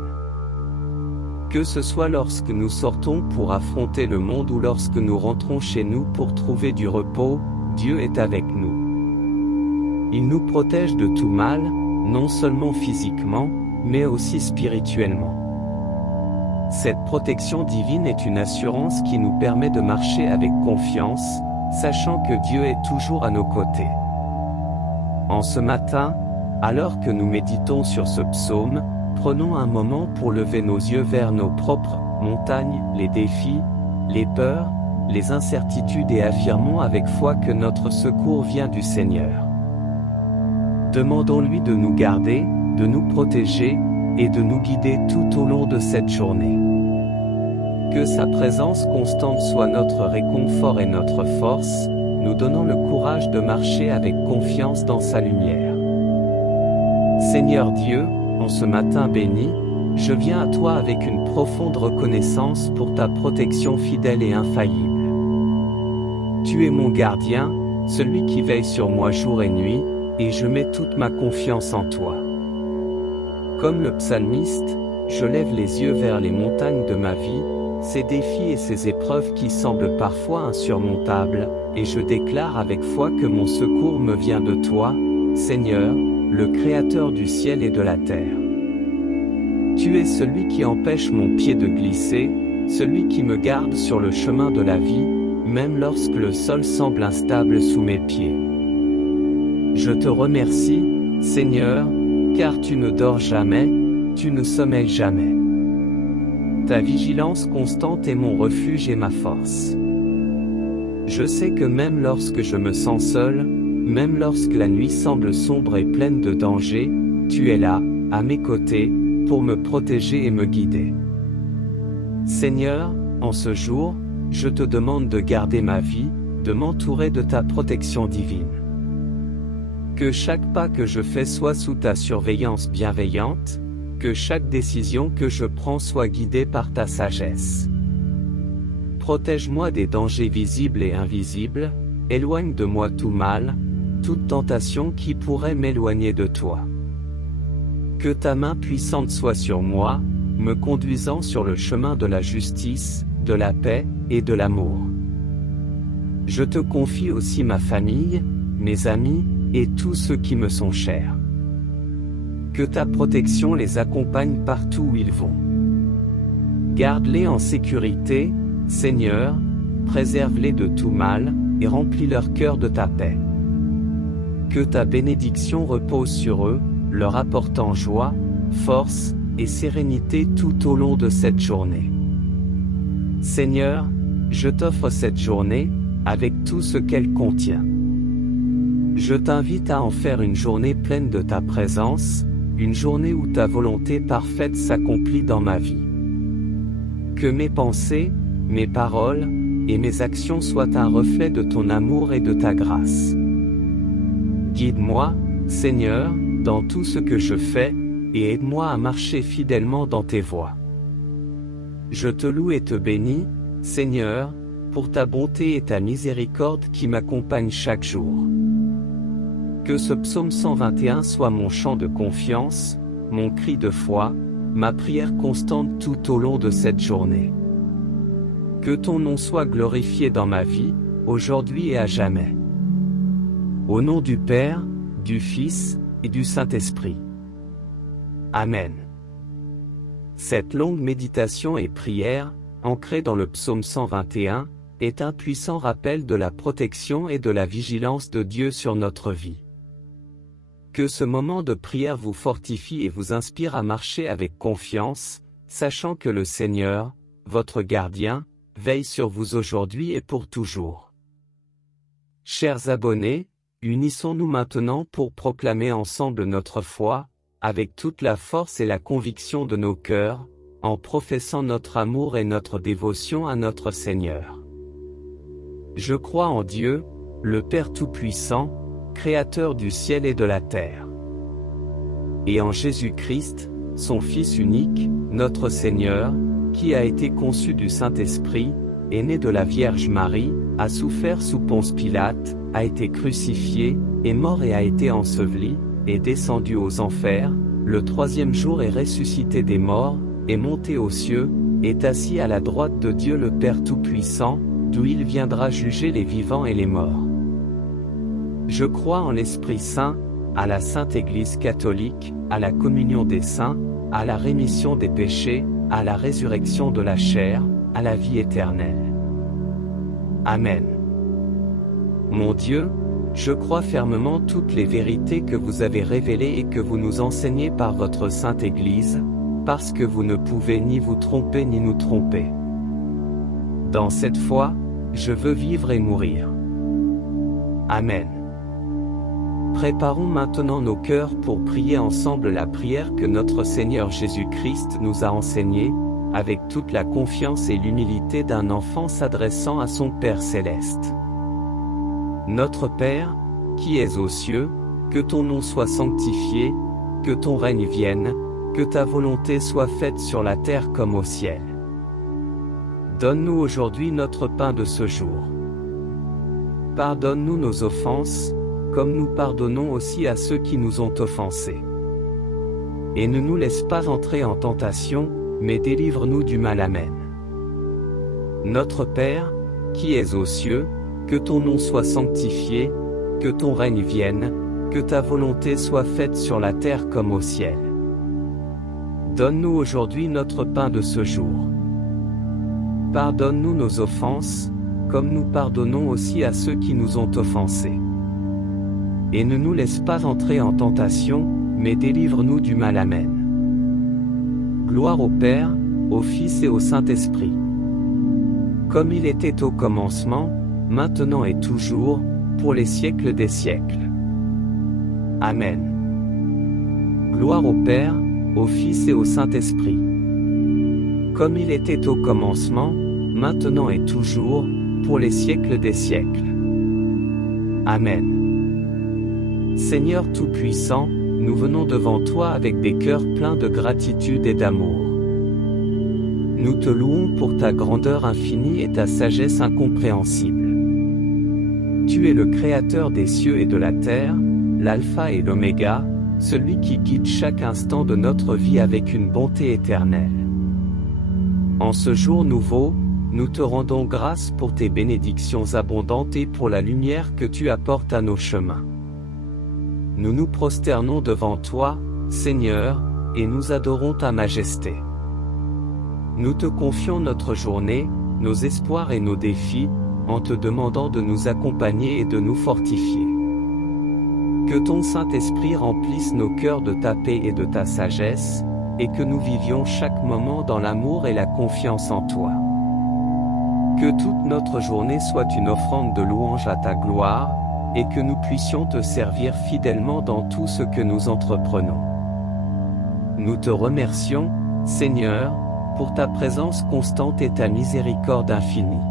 Que ce soit lorsque nous sortons pour affronter le monde ou lorsque nous rentrons chez nous pour trouver du repos, Dieu est avec nous. Il nous protège de tout mal, non seulement physiquement, mais aussi spirituellement. Cette protection divine est une assurance qui nous permet de marcher avec confiance, sachant que Dieu est toujours à nos côtés. En ce matin, alors que nous méditons sur ce psaume, prenons un moment pour lever nos yeux vers nos propres montagnes, les défis, les peurs, les incertitudes et affirmons avec foi que notre secours vient du Seigneur. Demandons-lui de nous garder, de nous protéger, et de nous guider tout au long de cette journée. Que sa présence constante soit notre réconfort et notre force, nous donnant le courage de marcher avec confiance dans sa lumière. Seigneur Dieu, en ce matin béni, je viens à toi avec une profonde reconnaissance pour ta protection fidèle et infaillible. Tu es mon gardien, celui qui veille sur moi jour et nuit, et je mets toute ma confiance en toi. Comme le psalmiste, je lève les yeux vers les montagnes de ma vie, ces défis et ces épreuves qui semblent parfois insurmontables, et je déclare avec foi que mon secours me vient de toi, Seigneur, le Créateur du ciel et de la terre. Tu es celui qui empêche mon pied de glisser, celui qui me garde sur le chemin de la vie, même lorsque le sol semble instable sous mes pieds. Je te remercie, Seigneur, car tu ne dors jamais, tu ne sommeilles jamais. Ta vigilance constante est mon refuge et ma force. Je sais que même lorsque je me sens seul, même lorsque la nuit semble sombre et pleine de dangers, tu es là, à mes côtés, pour me protéger et me guider. Seigneur, en ce jour, je te demande de garder ma vie, de m'entourer de ta protection divine. Que chaque pas que je fais soit sous ta surveillance bienveillante, que chaque décision que je prends soit guidée par ta sagesse. Protège-moi des dangers visibles et invisibles, éloigne de moi tout mal, toute tentation qui pourrait m'éloigner de toi. Que ta main puissante soit sur moi, me conduisant sur le chemin de la justice, de la paix et de l'amour. Je te confie aussi ma famille, mes amis, et tous ceux qui me sont chers. Que ta protection les accompagne partout où ils vont. Garde-les en sécurité, Seigneur, préserve-les de tout mal, et remplis leur cœur de ta paix. Que ta bénédiction repose sur eux, leur apportant joie, force, et sérénité tout au long de cette journée. Seigneur, je t'offre cette journée, avec tout ce qu'elle contient. Je t'invite à en faire une journée pleine de ta présence, une journée où ta volonté parfaite s'accomplit dans ma vie. Que mes pensées, mes paroles, et mes actions soient un reflet de ton amour et de ta grâce. Guide-moi, Seigneur, dans tout ce que je fais, et aide-moi à marcher fidèlement dans tes voies. Je te loue et te bénis, Seigneur, pour ta bonté et ta miséricorde qui m'accompagnent chaque jour. Que ce psaume 121 soit mon chant de confiance, mon cri de foi, ma prière constante tout au long de cette journée. Que ton nom soit glorifié dans ma vie, aujourd'hui et à jamais. Au nom du Père, du Fils, et du Saint-Esprit. Amen. Cette longue méditation et prière, ancrée dans le psaume 121, est un puissant rappel de la protection et de la vigilance de Dieu sur notre vie. Que ce moment de prière vous fortifie et vous inspire à marcher avec confiance, sachant que le Seigneur, votre gardien, veille sur vous aujourd'hui et pour toujours. Chers abonnés, unissons-nous maintenant pour proclamer ensemble notre foi, avec toute la force et la conviction de nos cœurs, en professant notre amour et notre dévotion à notre Seigneur. Je crois en Dieu, le Père Tout-Puissant, Créateur du ciel et de la terre. Et en Jésus-Christ, son Fils unique, notre Seigneur, qui a été conçu du Saint-Esprit, est né de la Vierge Marie, a souffert sous Ponce Pilate, a été crucifié, est mort et a été enseveli, est descendu aux enfers, le troisième jour est ressuscité des morts, est monté aux cieux, est assis à la droite de Dieu le Père Tout-Puissant, d'où il viendra juger les vivants et les morts. Je crois en l'Esprit Saint, à la Sainte Église catholique, à la communion des saints, à la rémission des péchés, à la résurrection de la chair, à la vie éternelle. Amen. Mon Dieu, je crois fermement toutes les vérités que vous avez révélées et que vous nous enseignez par votre Sainte Église, parce que vous ne pouvez ni vous tromper ni nous tromper. Dans cette foi, je veux vivre et mourir. Amen. Préparons maintenant nos cœurs pour prier ensemble la prière que notre Seigneur Jésus-Christ nous a enseignée, avec toute la confiance et l'humilité d'un enfant s'adressant à son Père céleste. Notre Père, qui es aux cieux, que ton nom soit sanctifié, que ton règne vienne, que ta volonté soit faite sur la terre comme au ciel. Donne-nous aujourd'hui notre pain de ce jour. Pardonne-nous nos offenses, comme nous pardonnons aussi à ceux qui nous ont offensés. Et ne nous laisse pas entrer en tentation, mais délivre-nous du mal. Amen. Notre Père, qui es aux cieux, que ton nom soit sanctifié, que ton règne vienne, que ta volonté soit faite sur la terre comme au ciel. Donne-nous aujourd'hui notre pain de ce jour. Pardonne-nous nos offenses, comme nous pardonnons aussi à ceux qui nous ont offensés. Et ne nous laisse pas entrer en tentation, mais délivre-nous du mal. Amen. Gloire au Père, au Fils et au Saint-Esprit. Comme il était au commencement, maintenant et toujours, pour les siècles des siècles. Amen. Gloire au Père, au Fils et au Saint-Esprit. Comme il était au commencement, maintenant et toujours, pour les siècles des siècles. Amen. Seigneur Tout-Puissant, nous venons devant toi avec des cœurs pleins de gratitude et d'amour. Nous te louons pour ta grandeur infinie et ta sagesse incompréhensible. Tu es le Créateur des cieux et de la terre, l'Alpha et l'Oméga, celui qui guide chaque instant de notre vie avec une bonté éternelle. En ce jour nouveau, nous te rendons grâce pour tes bénédictions abondantes et pour la lumière que tu apportes à nos chemins. Nous nous prosternons devant toi, Seigneur, et nous adorons ta majesté. Nous te confions notre journée, nos espoirs et nos défis, en te demandant de nous accompagner et de nous fortifier. Que ton Saint-Esprit remplisse nos cœurs de ta paix et de ta sagesse, et que nous vivions chaque moment dans l'amour et la confiance en toi. Que toute notre journée soit une offrande de louange à ta gloire, et que nous puissions te servir fidèlement dans tout ce que nous entreprenons. Nous te remercions, Seigneur, pour ta présence constante et ta miséricorde infinie.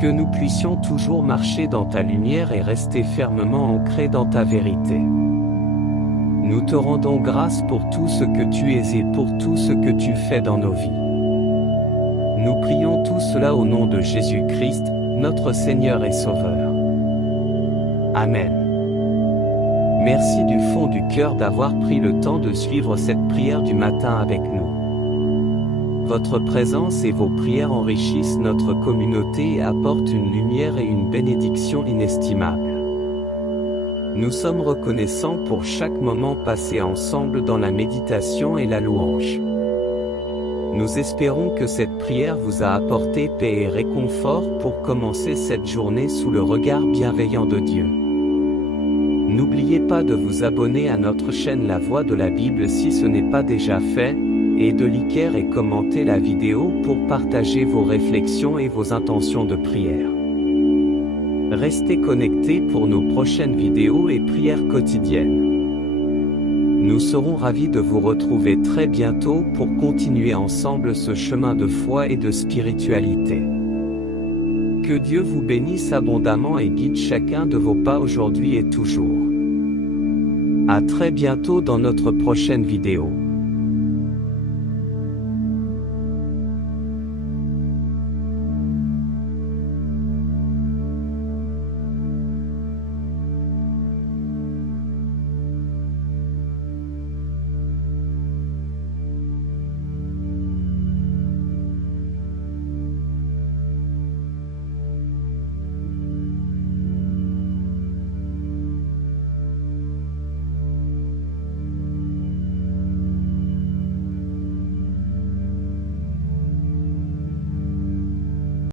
Que nous puissions toujours marcher dans ta lumière et rester fermement ancrés dans ta vérité. Nous te rendons grâce pour tout ce que tu es et pour tout ce que tu fais dans nos vies. Nous prions tout cela au nom de Jésus-Christ, notre Seigneur et Sauveur. Amen. Merci du fond du cœur d'avoir pris le temps de suivre cette prière du matin avec nous. Votre présence et vos prières enrichissent notre communauté et apportent une lumière et une bénédiction inestimables. Nous sommes reconnaissants pour chaque moment passé ensemble dans la méditation et la louange. Nous espérons que cette prière vous a apporté paix et réconfort pour commencer cette journée sous le regard bienveillant de Dieu. N'oubliez pas de vous abonner à notre chaîne La Voix de la Bible si ce n'est pas déjà fait, et de liker et commenter la vidéo pour partager vos réflexions et vos intentions de prière. Restez connectés pour nos prochaines vidéos et prières quotidiennes. Nous serons ravis de vous retrouver très bientôt pour continuer ensemble ce chemin de foi et de spiritualité. Que Dieu vous bénisse abondamment et guide chacun de vos pas aujourd'hui et toujours. À très bientôt dans notre prochaine vidéo.